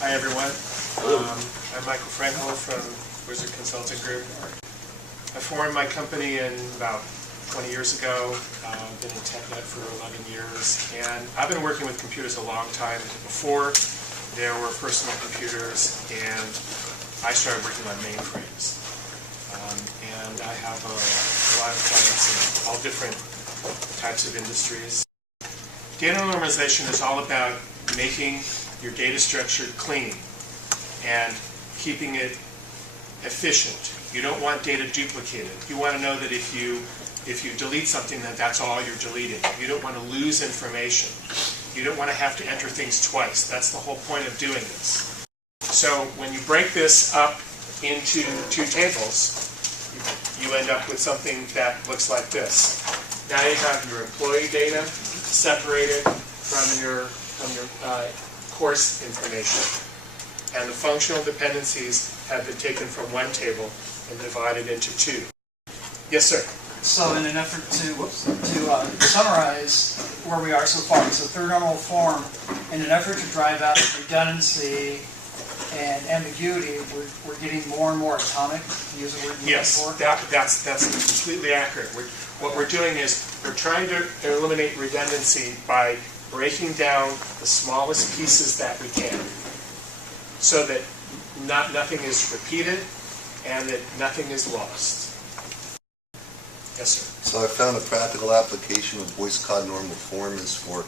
Hi everyone. I'm Michael Frankel from Wizard Consulting Group. I formed my company in about 20 years ago. Been in TechNet for 11 years, and I've been working with computers a long time. Before there were personal computers, and I started working on mainframes. And I have a lot of clients in all different types of industries. Data normalization is all about making your data structure clean and keeping it efficient. You don't want data duplicated. You want to know that if you delete something, that's all you're deleting. You don't want to lose information. You don't want to have to enter things twice. That's the whole point of doing this. So when you break this up into two tables, you end up with something that looks like this. Now you have your employee data separated from your course information. And the functional dependencies have been taken from one table and divided into two. Yes, sir? So in an effort to summarize where we are so far, so third normal form, in an effort to drive out redundancy and ambiguity, we're getting more and more atomic, to use the word yes, that's completely accurate. What we're doing is we're trying to eliminate redundancy by breaking down the smallest pieces that we can, so that nothing is repeated and that nothing is lost. Yes, sir. So I found a practical application of voice code normal form is for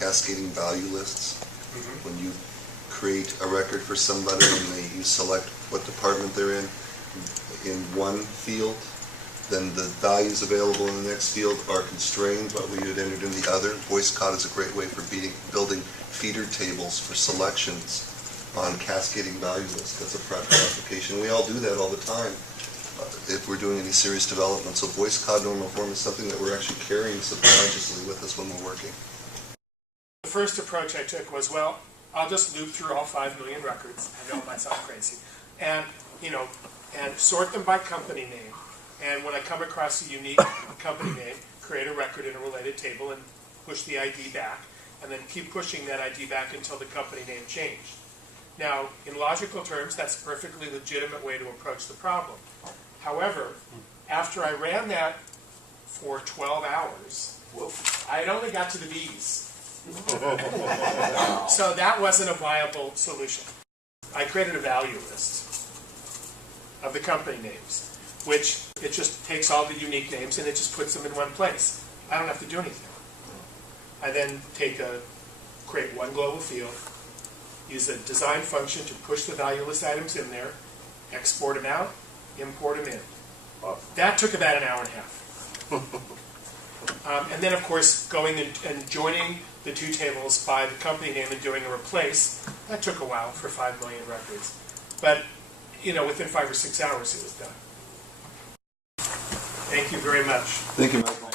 cascading value lists. When you create a record for somebody and you select what department they're in one field, then the values available in the next field are constrained by what you had entered in the other. Voice code is a great way for building feeder tables for selections on cascading value lists. That's a practical application. We all do that all the time if we're doing any serious development. So voice code normal form is something that we're actually carrying subconsciously with us when we're working. The first approach I took was, well, I'll just loop through all 5 million records. I know it might sound crazy. And, and sort them by company name. And when I come across a unique company name, create a record in a related table and push the ID back, and then keep pushing that ID back until the company name changed. Now, in logical terms, that's a perfectly legitimate way to approach the problem. However, after I ran that for 12 hours, I only got to the B's. So that wasn't a viable solution. I created a value list of the company names, which it just takes all the unique names and it just puts them in one place. I don't have to do anything. I then create one global field, use a design function to push the value list items in there, export them out, import them in. That took about an hour and a half. And then, of course, going and joining the two tables by the company name and doing a replace, that took a while for 5 million records. But, within 5 or 6 hours it was done. Thank you very much. Thank you, Michael.